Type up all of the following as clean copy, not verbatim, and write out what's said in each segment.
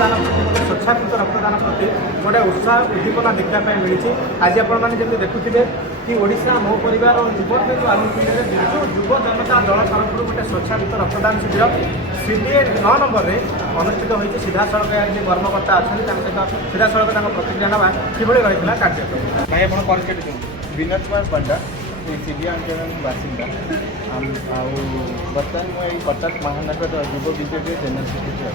रक्तदान प्रति गोटे स्वेच्छाकृत रक्तदान प्रति गोटे उत्साह उद्दीपना देखा मिली। आज आपने देखुए कि ओडिशा मो परिवार और युवक जो आनुकूल्य विजु युव जनता दल तरफ गोटे स्वेच्छाकृत रक्तदान शिविर सीडीए 9 नंबर में अनुष्ठित होती। सीधा सड़क जो कर्मकर्ता अच्छा सहित सीधा सड़क प्रतिक्रिया ना कि रही कार्यक्रम भाई आप परिचय विनोद कुमार पंडा सीडिया अंचल बासिंदा बर्तमान मुझे कटक महानगर युव बीजेपी जनरल सेक्रेटरी।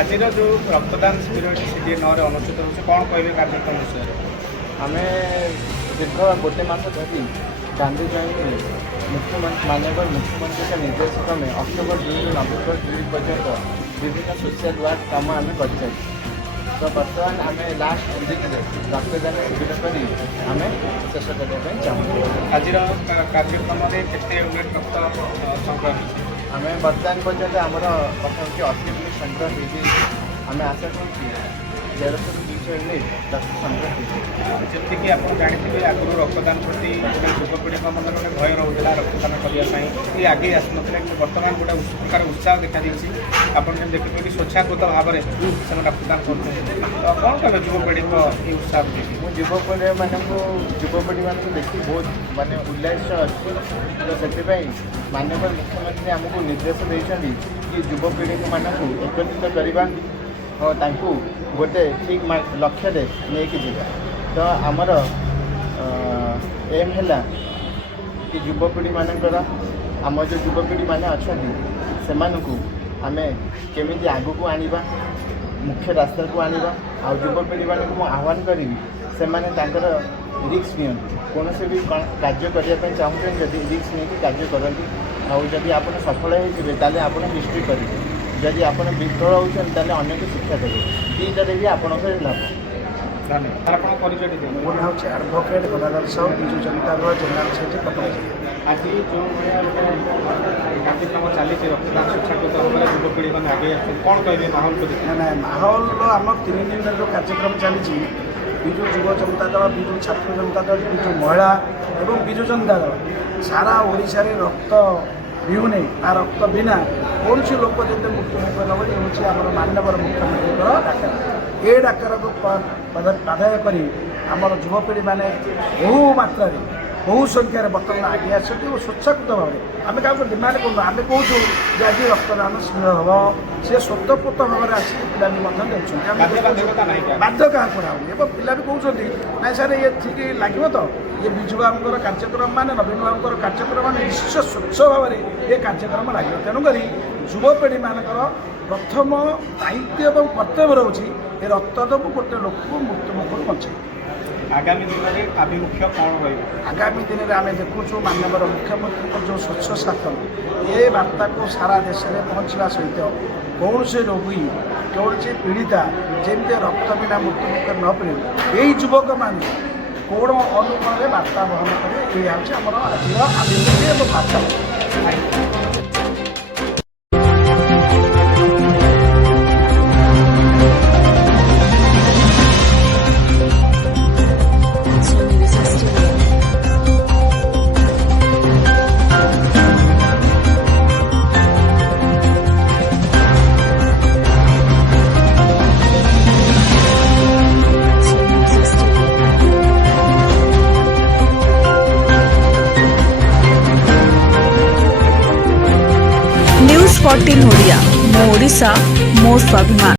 आज जो रक्तदान शिविर सीडीए 9 अनुष्ठित होती कौन कहे कार्यक्रम विषय आम दीर्घ गोटे मास धरी गांधी जयंती मुख्यमंत्री माननीय मुख्यमंत्री का निर्देश क्रमे अक्टोबर 2 नवेम्बर 2 पर्यटन विभिन्न सोशल वर्क कम आम कर तो बर्तमान आम लास्ट वीक रक्तदान शिविर कर आम शेष करने चाहूँ। आज कार्यक्रम केते यूनिट रक्त संग्रह आम बर्तमान पर्यटन आमर पाखापाखि 80 यूनिट संग्रह होती आम आशा कर 1,200 यूनिट रक्त संग्रह जमीक आप जानते आगुरी रक्तदान प्रति युवपीढ़ी मन गोटे भय रोला रक्तदान करने आगे आसना कि बर्तमान गोटे प्रकार उत्साह देखा आप देखिए कि स्वेच्छाकृत भाव में से रक्तदान करते कौन कहे युवपीढ़ी को ये उत्साह देखिए मुझे युवपीढ़ी मानक युवपीढ़ी मान देखी बहुत मानने उल्लास अच्छी तो से माननीय मुख्यमंत्री आमको निर्देश देते कि युवपीढ़ी मानक एकत्रित करवा और गोटे ठीक लक्ष्य नहीं जा तो आमर एम है कि युवपीढ़ी मानकर आम जो युवपीढ़ी मान अच्छा से आम केमी आग को आने मुख्य रास्ता को आने आ युवपीढ़ी मानक मुझे आह्वान करी से रिक्स नि कौन से भी कार्य करने चाहते जदि रिक्स नहीं कार्य करती आदि आप सफल होते आप हिस्ट्री करेंगे जदि आप विफल होते अन्य शिक्षा देवे दुईटे भी आप लाभ। धन्यवाद परिचय मो ना हूँ advocate Gadadhar Sahu Biju Janata Dal general secretary Cuttack. आज जो कार्यक्रम चली रक्तदान स्वेच्छाकृत युवपीढ़ी मैंने आगे कौन कहे माहौल को ना माहौल आम 3 दिन जो कार्यक्रम चली विजु युव जनता दल विजु छात्र जनता दल विजु महिला एवं विजु जनता दल सारा ओडिशा रे रक्त बिहुने आ रक्त बिना कौन सी लोक जब मृत्यु मुख नब ये हूँ आम माननीय मुख्यमंत्री डाकर ये डाकर को प्राधान्य कर आमर युवपीढ़ी मैंने बहु मात्रा बहु संख्यार बर्तमान आगे आसती और स्वेच्छाकृत भाव में आम क्या डिमांड करूँ आम कहूँ कि आज रक्तदान शिविर हम सी स्वतःपूत भाव में आसिक पिला बाध्य क्या पड़ा पिला भी कहते ना सर ये ठीक लगे तो ये विजु बाबूर कार्यक्रम मान नवीन बाबूर कार्यक्रम मान निश्चय स्वच्छ भाव में ये कार्यक्रम लगे तेणुक युवपीढ़ी मानकर प्रथम दायित्व और कर्तव्य रोचे ये रक्तदान गोटे लोक मृत्यु मुखर बचे। आगामी दिन में आभिमुख्य कौन रही आगामी दिन में आम देखुँ माननीय मुख्यमंत्री जो स्वच्छ शासन ये वार्ता को सारा देश में पहुँचवा सहित कौन से रोगी कौन से पीड़िता जमी रक्त बिना मृत्यु मुख न पड़े यही युवक मैंने कौन अनुकूल वार्ता बहन करें ये हूँ आम आज आभिमुख्य और वार्ता। News 14 ओडिया मो ओडिशा मो स्वाभिमान।